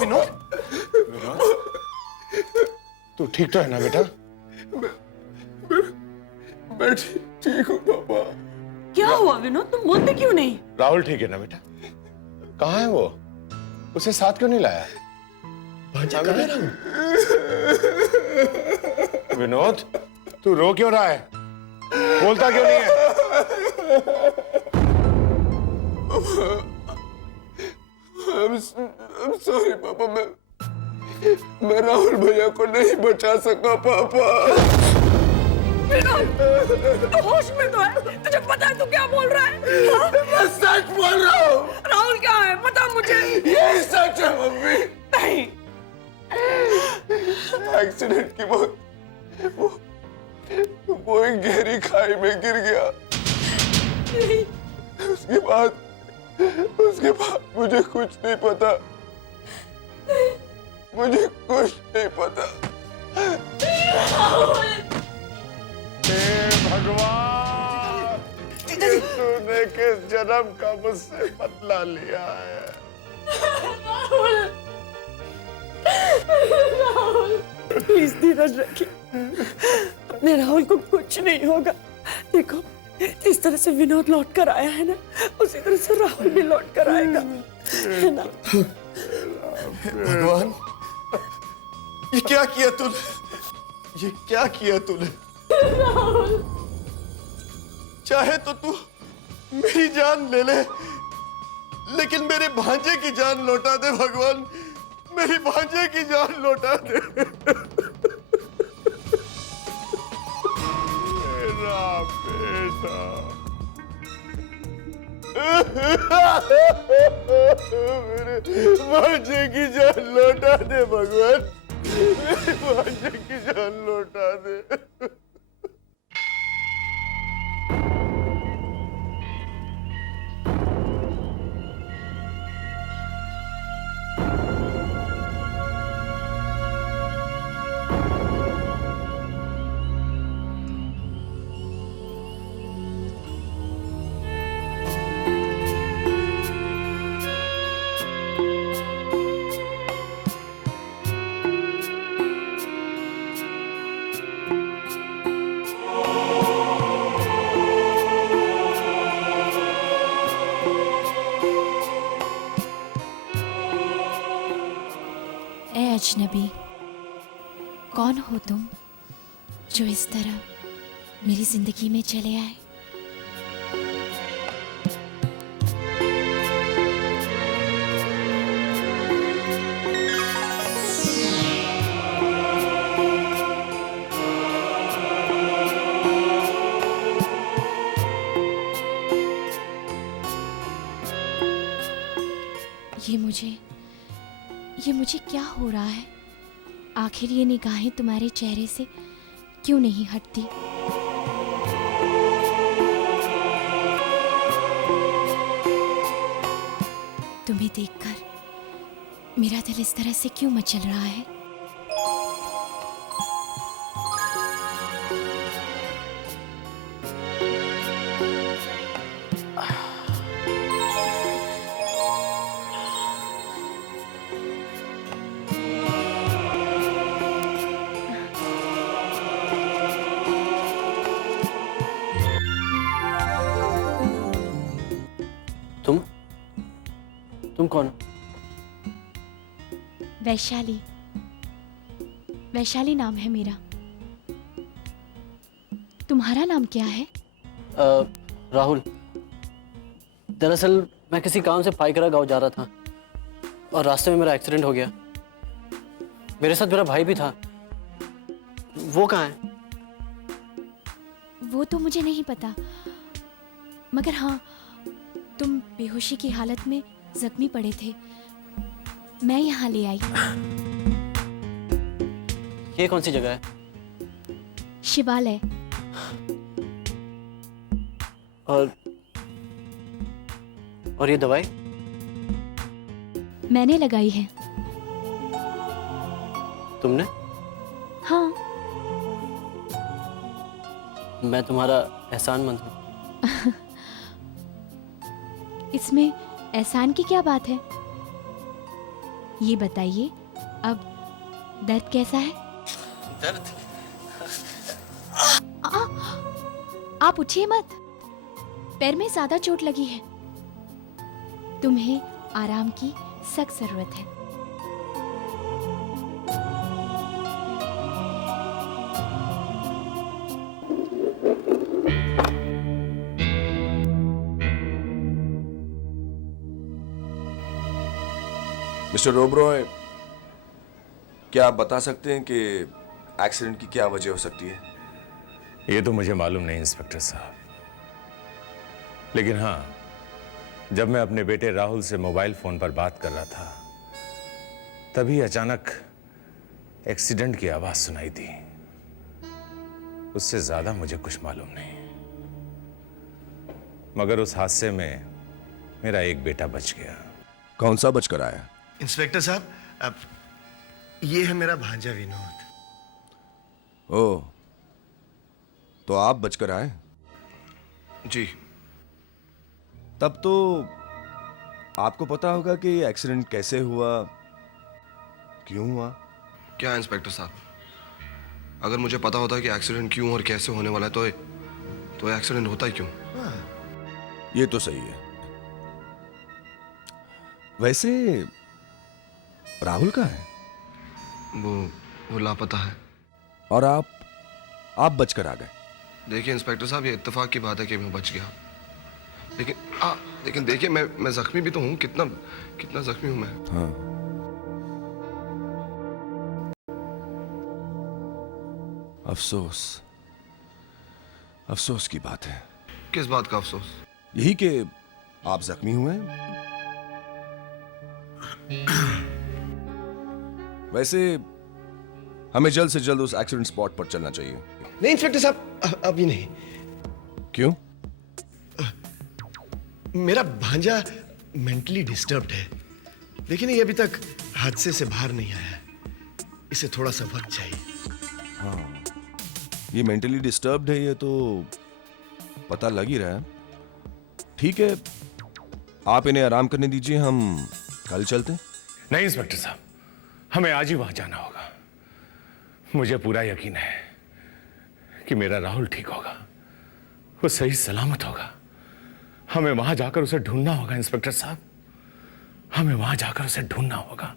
विनोद, तू ठीक तो है ना बेटा? मैं ठीक हूँ पापा। क्या हुआ विनोद, तुम बोलते क्यों नहीं? राहुल ठीक है ना बेटा? कहाँ है वो? उसे साथ क्यों नहीं लाया? भांजा कहाँ है राहुल? विनोद, तू रो क्यों रहा है? बोलता क्यों नहीं है? I'm sorry पापा, मैं राहुल भैया को नहीं बचा सका पापा। विनोद, तू होश में तो है? तुझे पता है तू क्या बोल रहा है? हाँ? मैं सच बोल रहा हूँ। राहुल कहाँ है? बता मुझे। ये सच है मम्मी। नहीं। एक्सीडेंट की मौत, वो एक गहरी खाई में गिर गया। उसके बाद मुझे कुछ नहीं पता। मुझे कुछ नहीं पता। हे भगवान, तूने किस जन्म का मुझसे बदला लिया है? प्लीज धीरज रखिए, अपने राहुल को कुछ नहीं होगा। देखो, इस तरह से विनोद लौट कर आया है ना, उसी तरह से राहुल भी लौट कर आएगा, है ना? भगवान, ये क्या किया तूने? ये क्या किया तूने? चाहे तो तू मेरी जान ले ले, लेकिन मेरे भांजे की जान लौटा दे भगवान। मेरी भांजे की जान लौटा दे। मेरा बेटा, मेरे भांजे की जान लौटा दे भगवान, मेरे भांजे की जान लौटा दे। अजनबी, कौन हो तुम जो इस तरह मेरी जिंदगी में चले आए? ये मुझे क्या हो रहा है? आखिर ये निगाहें तुम्हारे चेहरे से क्यों नहीं हटती? तुम्हें देखकर मेरा दिल इस तरह से क्यों मचल रहा है? तुम कौन? वैशाली। वैशाली नाम है मेरा। तुम्हारा नाम क्या है? राहुल। दरअसल मैं किसी काम से पाइकरा गांव जा रहा था और रास्ते में मेरा एक्सीडेंट हो गया। मेरे साथ मेरा भाई भी था। वो कहाँ है? वो तो मुझे नहीं पता, मगर हाँ, तुम बेहोशी की हालत में जख्मी पड़े थे, मैं यहाँ ले आई। ये कौन सी जगह है? शिवालय। और ये दवाई? मैंने लगाई है। तुमने? हाँ। मैं तुम्हारा एहसानमंद हूँ। इसमें एहसान की क्या बात है? ये बताइए अब दर्द कैसा है? दर्द? आप उठिए मत, पैर में ज्यादा चोट लगी है, तुम्हें आराम की सख्त जरूरत है। मिस्टर ओबरॉय, क्या आप बता सकते हैं कि एक्सीडेंट की क्या वजह हो सकती है? ये तो मुझे मालूम नहीं इंस्पेक्टर साहब, लेकिन हाँ, जब मैं अपने बेटे राहुल से मोबाइल फोन पर बात कर रहा था तभी अचानक एक्सीडेंट की आवाज सुनाई दी। उससे ज्यादा मुझे कुछ मालूम नहीं, मगर उस हादसे में मेरा एक बेटा बच गया। कौन सा बचकर आया? इंस्पेक्टर साहब, अब ये है मेरा भांजा विनोद। ओह, तो आप बचकर आए? जी। तब तो आपको पता होगा कि एक्सीडेंट कैसे हुआ, क्यों हुआ? क्या इंस्पेक्टर साहब, अगर मुझे पता होता कि एक्सीडेंट क्यों और कैसे होने वाला है तो एक्सीडेंट होता ही क्यों? ये तो सही है। वैसे राहुल कहाँ है? वो लापता है। और आप बचकर आ गए? देखिए इंस्पेक्टर साहब, ये इत्तेफाक की बात है कि मैं बच गया, लेकिन देखिए मैं जख्मी भी तो हूँ। कितना जख्मी हूँ मैं। हाँ। अफसोस की बात है। किस बात का अफसोस? यही कि आप जख्मी हुए हैं। वैसे हमें जल्द से जल्द उस एक्सीडेंट स्पॉट पर चलना चाहिए। नहीं इंस्पेक्टर साहब, अभी नहीं। क्यों? मेरा भांजा मेंटली डिस्टर्ब्ड है, लेकिन ये अभी तक हादसे से बाहर नहीं आया है। इसे थोड़ा सा वक्त चाहिए। हाँ, ये मेंटली डिस्टर्ब्ड है, ये तो पता लग ही रहा है। ठीक है, आप इन्हें आराम करने दीजिए, हम कल चलते हैं। नहीं इंस्पेक्टर साहब, हमें आज ही वहां जाना होगा। मुझे पूरा यकीन है कि मेरा राहुल ठीक होगा, वो सही सलामत होगा। हमें वहां जाकर उसे ढूंढना होगा इंस्पेक्टर साहब, हमें वहां जाकर उसे ढूंढना होगा।